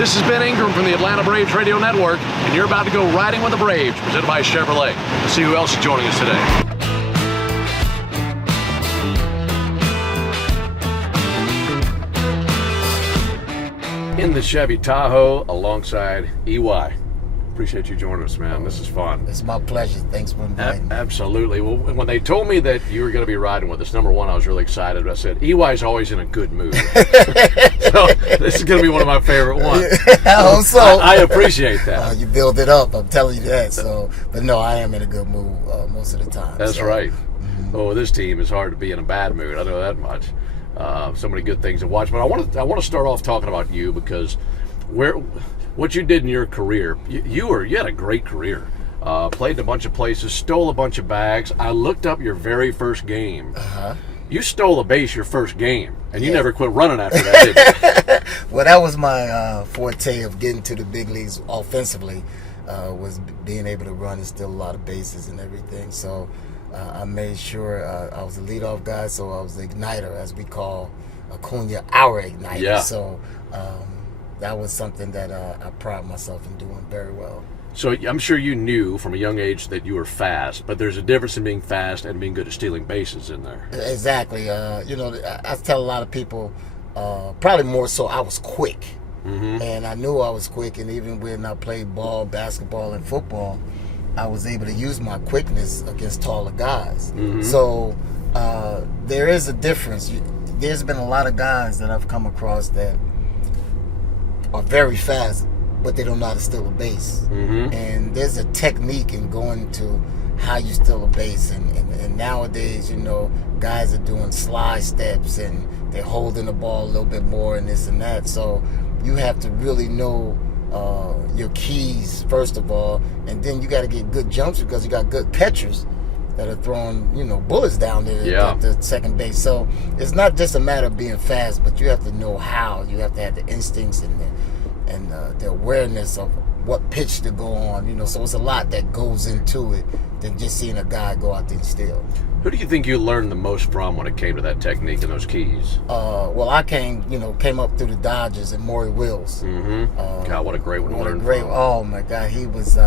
This is Ben Ingram from the Atlanta Braves Radio Network, and you're about to go riding with the Braves, presented by Chevrolet. Let's see who else is joining us today. In the Chevy Tahoe alongside EY. Appreciate you joining us, man. This is fun. It's my pleasure. Thanks for inviting me. Absolutely. Well, when they told me that you were going to be riding with us, number one, I was really excited. I said, EY's always in a good mood. So this is going to be one of my favorite ones. I hope so. I appreciate that. You build it up. I'm telling you that. But no, I am in a good mood most of the time. That's right. Mm-hmm. Oh, this team is hard to be in a bad mood. I know that much. So many good things to watch. But I want to start off talking about you because what you did in your career, you had a great career. Played in a bunch of places, stole a bunch of bags. I looked up your very first game. Uh-huh. You stole a base your first game, and you never quit running after that, did you? Well, that was my forte of getting to the big leagues offensively, was being able to run and steal a lot of bases and everything. So I made sure I was a leadoff guy, so I was the igniter, as we call Acuna, our igniter. Yeah. So that was something that I pride myself in doing very well. So I'm sure you knew from a young age that you were fast, but there's a difference in being fast and being good at stealing bases in there. Exactly. I tell a lot of people, probably more so, I was quick. Mm-hmm. And I knew I was quick, and even when I played ball, basketball, and football, I was able to use my quickness against taller guys. Mm-hmm. So there is a difference. There's been a lot of guys that I've come across that are very fast, but they don't know how to steal a base. Mm-hmm. And there's a technique in going to how you steal a base. And nowadays, guys are doing slide steps and they're holding the ball a little bit more and this and that. So you have to really know your keys, first of all, and then you got to get good jumps because you got good catchers that are throwing, bullets down there at the second base. So it's not just a matter of being fast, but you have to know how. You have to have the instincts and the awareness of what pitch to go on. So it's a lot that goes into it than just seeing a guy go out there and steal. Who do you think you learned the most from when it came to that technique and those keys? Well, I came up through the Dodgers and Maury Wills. Mm-hmm. God, what a great one to learn from. Oh my God, he was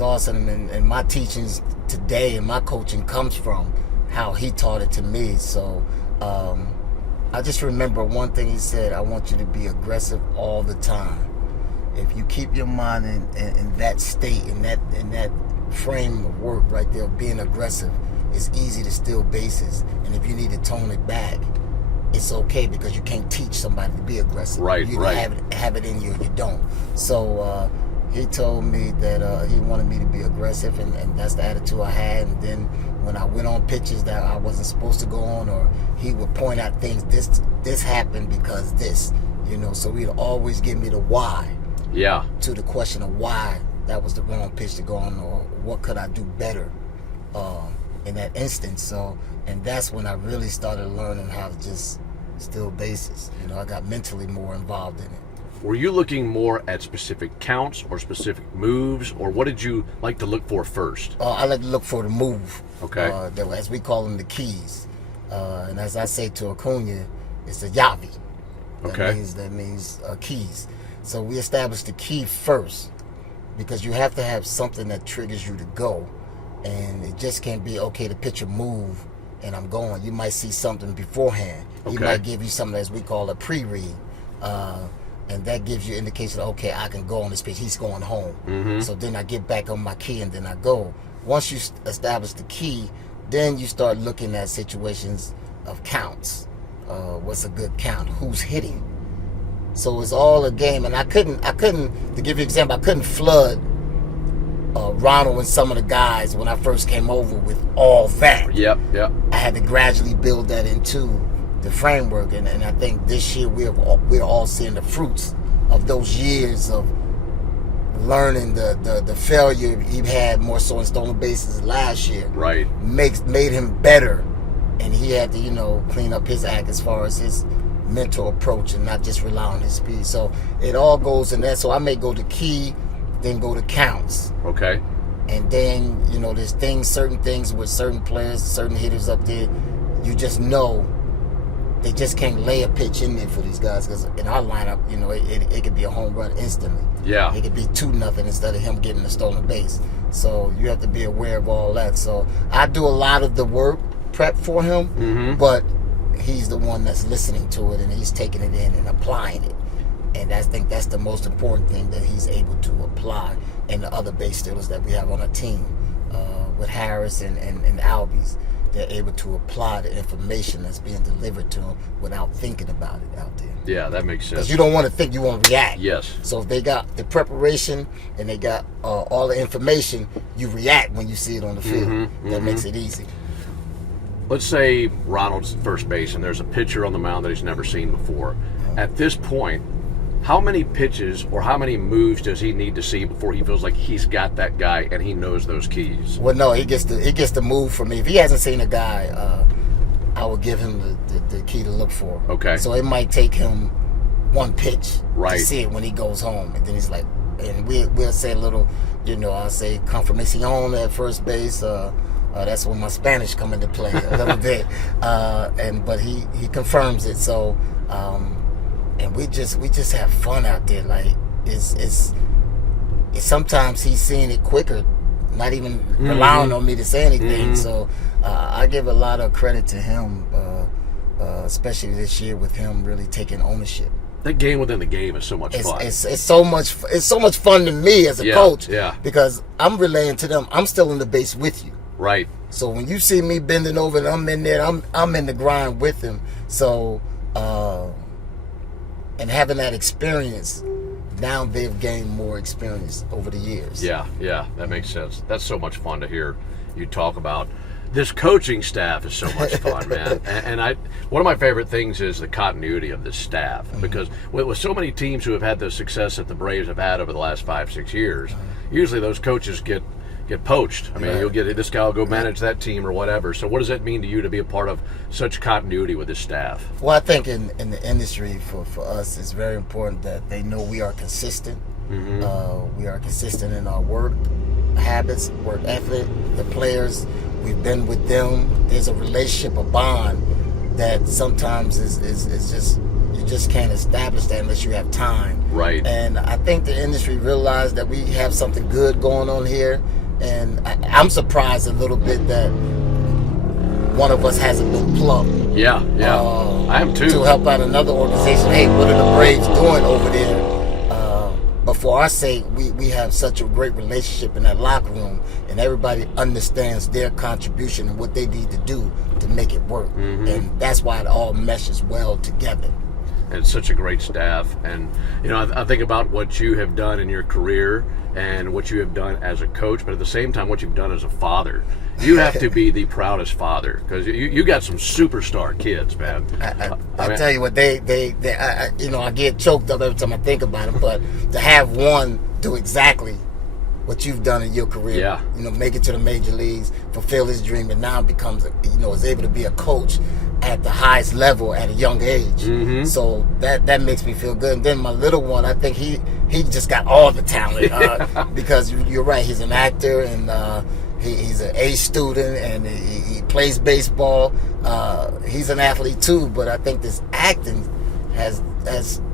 awesome, and my teachings today and my coaching comes from how he taught it to me. So I just remember one thing he said: I want you to be aggressive all the time. If you keep your mind in that state, in that frame of work right there, being aggressive, it's easy to steal bases. And if you need to tone it back, it's okay, because you can't teach somebody to be aggressive. Right, you right. have it in you, or you don't. So he told me that he wanted me to be aggressive, and that's the attitude I had. And then when I went on pitches that I wasn't supposed to go on, or he would point out things, this happened because this, so he'd always give me the why. Yeah. To the question of why that was the wrong pitch to go on, or what could I do better in that instance. So, and that's when I really started learning how to just steal bases. I got mentally more involved in it. Were you looking more at specific counts or specific moves, or what did you like to look for first? I like to look for the move. Okay. As we call them, the keys. And as I say to Acuna, it's a yavi. That means keys. So we establish the key first, because you have to have something that triggers you to go. And it just can't be, okay, the pitcher move and I'm going. You might see something beforehand. Okay. He might give you something as we call a pre-read. And that gives you indication, okay, I can go on this pitch. He's going home. Mm-hmm. So then I get back on my key and then I go. Once you establish the key, then you start looking at situations of counts. What's a good count? Who's hitting? So it's all a game. And I couldn't, to give you an example, I couldn't flood Ronald and some of the guys when I first came over with all that. Yep. I had to gradually build that into the framework, and I think this year we're all seeing the fruits of those years of learning. The failure he had more so in stolen bases last year, right, made him better, and he had to clean up his act as far as his mental approach and not just rely on his speed. So it all goes in that. So I may go to key, then go to counts. Okay. And then there's certain things with certain players, certain hitters up there, you just know they just can't lay a pitch in there for these guys, because in our lineup, you know, it could be a home run instantly. Yeah. It could be 2-0 instead of him getting a stolen base. So you have to be aware of all that. So I do a lot of the work prep for him, but he's the one that's listening to it and he's taking it in and applying it. And I think that's the most important thing that he's able to apply. And the other base stealers that we have on our team, with Harris and Albies, they're able to apply the information that's being delivered to them without thinking about it out there. Yeah, that makes sense. Because you don't want to think, you want to react. Yes. So if they got the preparation and they got all the information, you react when you see it on the field. That makes it easy. Let's say Ronald's first base and there's a pitcher on the mound that he's never seen before. At this point, how many pitches or how many moves does he need to see before he feels like he's got that guy and he knows those keys? Well, no, he gets to move for me. If he hasn't seen a guy, I will give him the key to look for. Okay. So it might take him one pitch Right. to see it when he goes home, and then he's like, and we'll say a little, you know, I'll say confirmación at first base. That's when my Spanish come into play a little bit, but he confirms it. So. And we just have fun out there. Like it's sometimes he's seeing it quicker, not even relying on me to say anything. So I give a lot of credit to him, especially this year with him really taking ownership. That game within the game is so much fun. It's so much fun to me as a coach. Yeah. Because I'm relaying to them, I'm still in the base with you. Right. So when you see me bending over and I'm in there, I'm in the grind with him. So. And having that experience, now they've gained more experience over the years. Yeah, that makes sense. That's so much fun to hear you talk about. This coaching staff is so much fun, man. And one of my favorite things is the continuity of this staff, because with so many teams who have had the success that the Braves have had over the last 5-6 years, usually those coaches get poached. I mean, you'll get this guy will go manage that team or whatever. So what does that mean to you to be a part of such continuity with this staff? Well, I think in the industry for us, it's very important that they know we are consistent. We are consistent in our work habits, work ethic. The players, we've been with them. There's a relationship, a bond that sometimes is just, you just can't establish that unless you have time. Right. And I think the industry realized that we have something good going on here. And I'm surprised a little bit that one of us hasn't been plucked. Yeah. I am too. To help out another organization. Hey, what are the Braves doing over there? But for our sake, we have such a great relationship in that locker room, and everybody understands their contribution and what they need to do to make it work. And that's why it all meshes well together. And it's such a great staff. And, you know, I think about what you have done in your career and what you have done as a coach, but at the same time, what you've done as a father. You have to be the proudest father, because you got some superstar kids, man. I tell you what, I get choked up every time I think about it, but to have one do exactly what you've done in your career, make it to the major leagues, fulfill his dream, and now becomes, is able to be a coach at the highest level at a young age. So that makes me feel good. And then my little one, I think he just got all the talent, because you're right, he's an actor, and he's an A student, and he plays baseball. He's an athlete too, but I think this acting has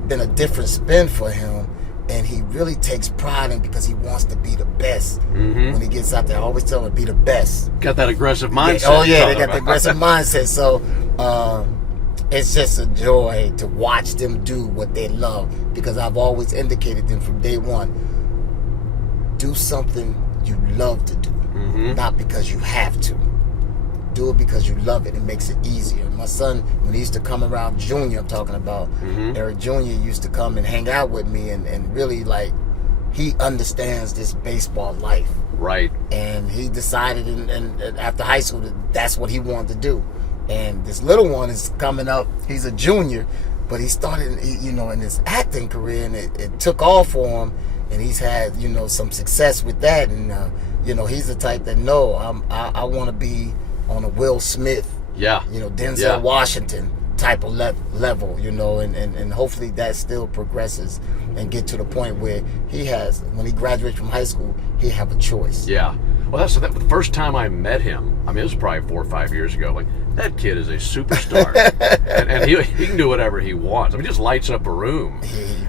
been a different spin for him. And he really takes pride in, because he wants to be the best. When he gets out there, I always tell him to be the best. Got that aggressive mindset. They got the aggressive mindset. So it's just a joy to watch them do what they love, because I've always indicated them from day one, do something you love to do, not because you have to. Do it because you love it. It makes it easier. My son, when he used to come around, Junior, I'm talking about, Eric Jr. used to come and hang out with me, and really, like, he understands this baseball life. Right. And he decided and after high school that's what he wanted to do. And this little one is coming up. He's a junior, but he started, in his acting career, and it took off for him, and he's had, some success with that. And, he's the type that, I want to be on a Will Smith, Denzel Washington type of level, and hopefully that still progresses and get to the point where when he graduates from high school, he have a choice. Yeah. Well, that's the first time I met him. I mean, it was probably 4 or 5 years ago. Like, that kid is a superstar, and he can do whatever he wants. I mean, he just lights up a room.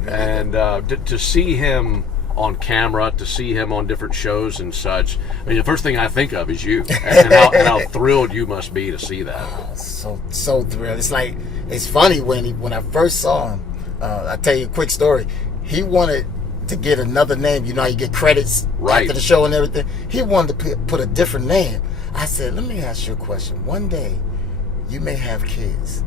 And to see him on camera, to see him on different shows and such, I mean, the first thing I think of is you, and how thrilled you must be to see that. Oh, so thrilled. It's like, it's funny when I first saw him. I'll tell you a quick story. He wanted to get another name. You know how you get credits after the show and everything? He wanted to put a different name. I said, let me ask you a question. One day, you may have kids,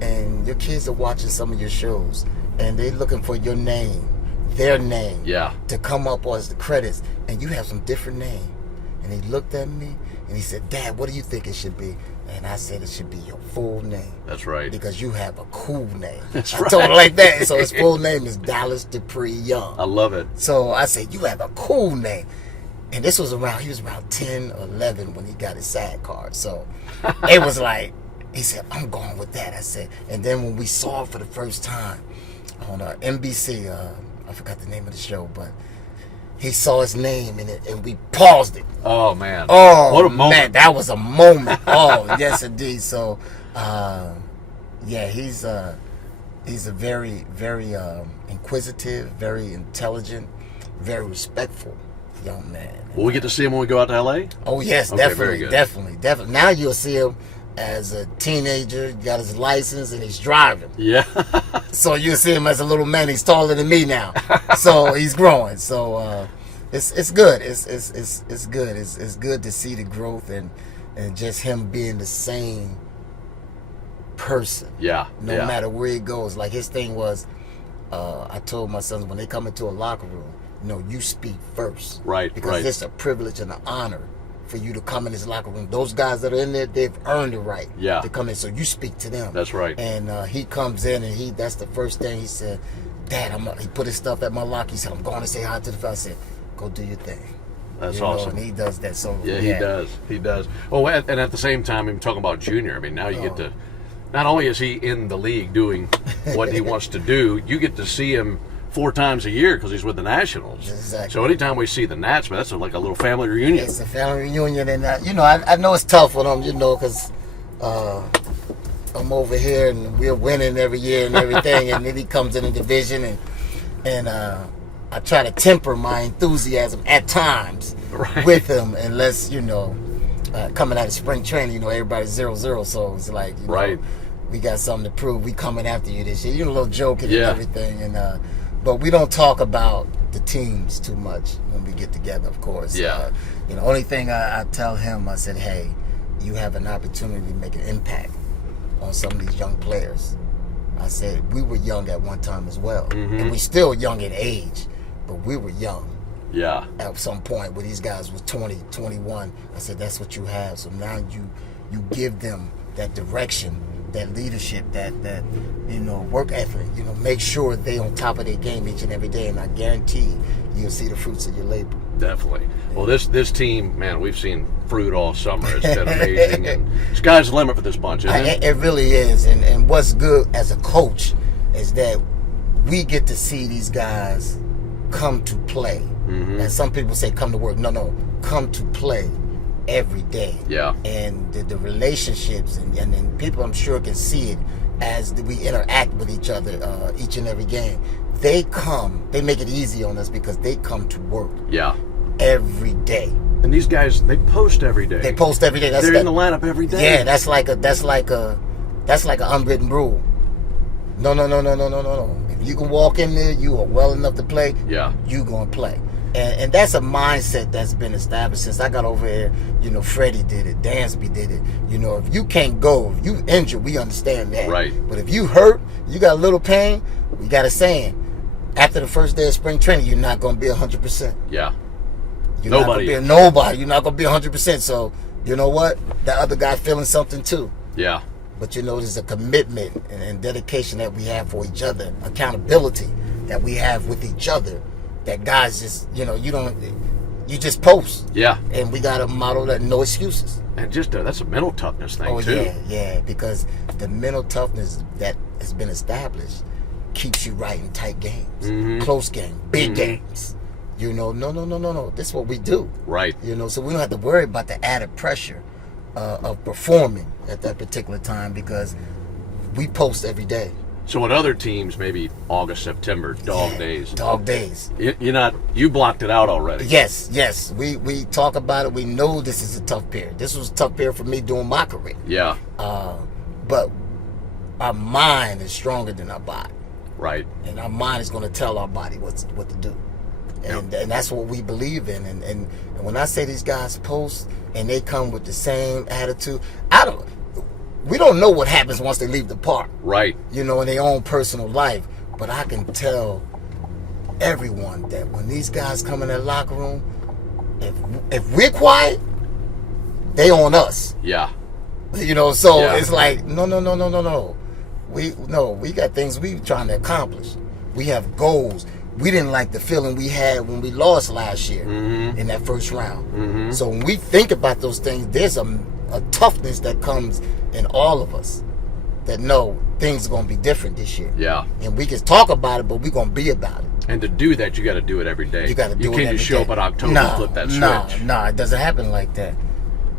and your kids are watching some of your shows, and they're looking for your name, their name, to come up as the credits, and you have some different name. And he looked at me, and he said, Dad, what do you think it should be? And I said, it should be your full name. That's right. Because you have a cool name. That's I right. told him like that. So his full name is Dallas Dupree Young. I love it. So I said, you have a cool name. And he was around 10 or 11 when he got his SAG card. So it was like, he said, I'm going with that. I said, and then when we saw it for the first time on NBC, I forgot the name of the show, but he saw his name in it, and we paused it. Oh, man. Oh, what a moment. Man, that was a moment. Oh, yes, indeed. So, he's a very, very inquisitive, very intelligent, very respectful young man. Will we get to see him when we go out to L.A.? Oh, yes, Okay, very definitely. good. Now you'll see him as a teenager, got his license, and he's driving. Yeah. So you'll see him as a little man. He's taller than me now, so he's growing. So it's good. It's good. It's good to see the growth and just him being the same person. Yeah. No matter where he goes. Like his thing was, I told my sons when they come into a locker room, you speak first, Right. Because it's a privilege and an honor for you to come in this locker room. Those guys that are in there, they've earned the right to come in. So you speak to them. That's right. And he comes in, and that's the first thing he said. Dad, he put his stuff at my locker. He said, I'm going to say hi to the fellas. I said, go do your thing. That's awesome. And he does that. So yeah, he does. Oh, and at the same time, even talking about Junior, I mean, now you get to, not only is he in the league doing what he wants to do, you get to see him 4 times a year because he's with the Nationals. Exactly. So anytime we see the Nats, that's like a little family reunion. It's a family reunion, and I know it's tough for them, because I'm over here and we're winning every year and everything, and then he comes in the division, and I try to temper my enthusiasm at times with him, unless coming out of spring training, everybody's 0-0, so it's like we got something to prove. We coming after you this year, a little joking and everything, and but we don't talk about the teams too much when we get together, of course. Yeah. The only thing I tell him, I said, hey, you have an opportunity to make an impact on some of these young players. I said, we were young at one time as well. Mm-hmm. And we're still young in age, but we were young. Yeah. At some point where these guys was 20, 21, I said, that's what you have. So now you give them that direction, that leadership, that work ethic. Make sure they on top of their game each and every day, and I guarantee you'll see the fruits of your labor. Definitely. Well, this team, man, we've seen fruit all summer. It's been amazing, and sky's the limit for this bunch, isn't it? It really is, and what's good as a coach is that we get to see these guys come to play. Mm-hmm. And some people say come to work. No, come to play every day. Yeah. And the relationships and then people, I'm sure, can see it as we interact with each other each and every game. They make it easy on us because they come to work. Yeah. Every day. And these guys, they post every day. They're in the lineup every day. Yeah, that's like an unwritten rule. No. If you can walk in there, you are well enough to play. Yeah. You gonna play. And that's a mindset that's been established since I got over here. Freddie did it. Dansby did it. If you can't go, if you injured, we understand that. Right. But if you hurt, you got a little pain, we got a saying. After the first day of spring training, you're not going to be 100%. Yeah. You're not going to be nobody. You're not going to be 100%. So, you know what? That other guy feeling something too. Yeah. But there's a commitment and dedication that we have for each other, accountability that we have with each other. That guys just, you just post. Yeah. And we got to model that, no excuses. And just that's a mental toughness thing too. Yeah, because the mental toughness that has been established keeps you right in tight games, close games, big games. You know, no. This is what we do. Right. You know, so we don't have to worry about the added pressure of performing at that particular time because we post every day. So in other teams, maybe August, September, dog days. Dog days. You blocked it out already. Yes. We talk about it. We know this is a tough period. This was a tough period for me during my career. Yeah. But our mind is stronger than our body. Right. And our mind is going to tell our body what to do. And that's what we believe in. And when I say these guys post and they come with the same attitude, we don't know what happens once they leave the park. Right. You know, in their own personal life. But I can tell everyone that when these guys come in that locker room, if we're quiet, they on us. Yeah. You know, so it's like, no. We got things we trying to accomplish. We have goals. We didn't like the feeling we had when we lost last year in that first round. So when we think about those things, there's a toughness that comes in all of us that know things are going to be different this year. Yeah. And we can talk about it, but we're going to be about it. And to do that, you got to do it every day. You got to do it every day. You can't just show up in October and flip that switch. No, it doesn't happen like that.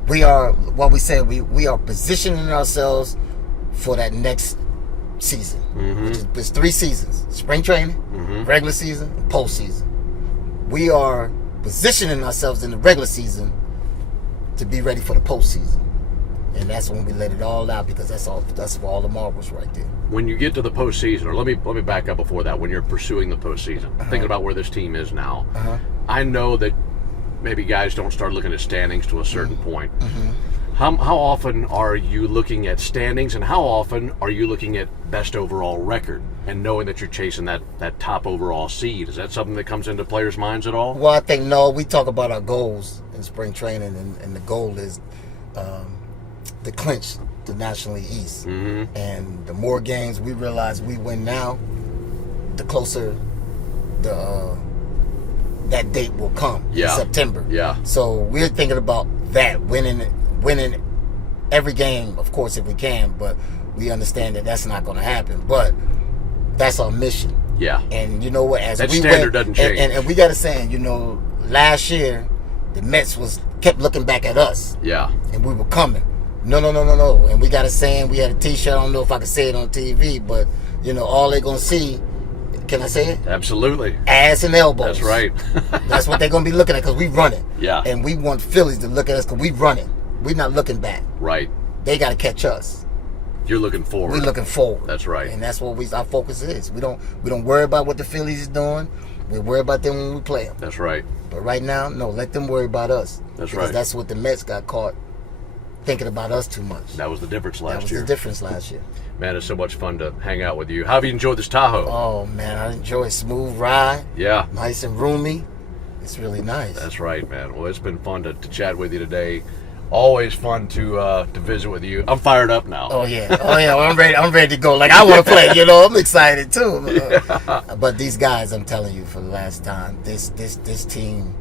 We are, what we said, we are positioning ourselves for that next season, which is 3 seasons: spring training, regular season, and postseason. We are positioning ourselves in the regular season to be ready for the postseason, and that's when we let it all out because that's for all the marbles right there. When you get to the postseason, or let me back up before that. When you're pursuing the postseason, thinking about where this team is now, I know that maybe guys don't start looking at standings to a certain point. How often are you looking at standings, and how often are you looking at best overall record and knowing that you're chasing that top overall seed? Is that something that comes into players' minds at all? Well, I think no. We talk about our goals in spring training, and the goal is to clinch the National League East. And the more games we realize we win now, the closer that date will come in September. So we're thinking about that, winning every game, of course, if we can, but we understand that that's not going to happen. But that's our mission. Yeah. And you know what? As that we standard doesn't change. And we got a saying, you know, last year the Mets kept looking back at us. Yeah. And we were coming. No. And we got a saying. We had a T-shirt. I don't know if I can say it on TV, but you know, all they're gonna see. Can I say it? Absolutely. Ass and elbows. That's right. That's what they're going to be looking at because we run it. Yeah. And we want Phillies to look at us because we run it. We're not looking back. Right. They got to catch us. You're looking forward. We're looking forward. That's right. And that's what our focus is. We don't worry about what the Phillies is doing. We worry about them when we play them. That's right. But right now, no, let them worry about us. That's because right. That's what the Mets got caught thinking about us too much. That was the difference last year. That was the difference last year. Man, it's so much fun to hang out with you. How have you enjoyed this Tahoe? Oh, man, I enjoy a smooth ride. Yeah. Nice and roomy. It's really nice. That's right, man. Well, it's been fun to chat with you today. Always fun to visit with you. I'm fired up now. Oh, yeah. Well, I'm ready to go. Like, I want to play, you know. I'm excited, too. But these guys, I'm telling you, for the last time, this team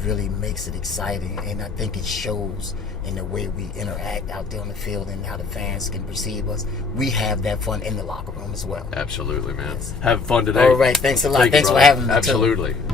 really makes it exciting, and I think it shows in the way we interact out there on the field and how the fans can perceive us. We have that fun in the locker room as well. Absolutely, man. Yes. Have fun today. All right, thanks a lot. Thanks for having me. Absolutely. Too.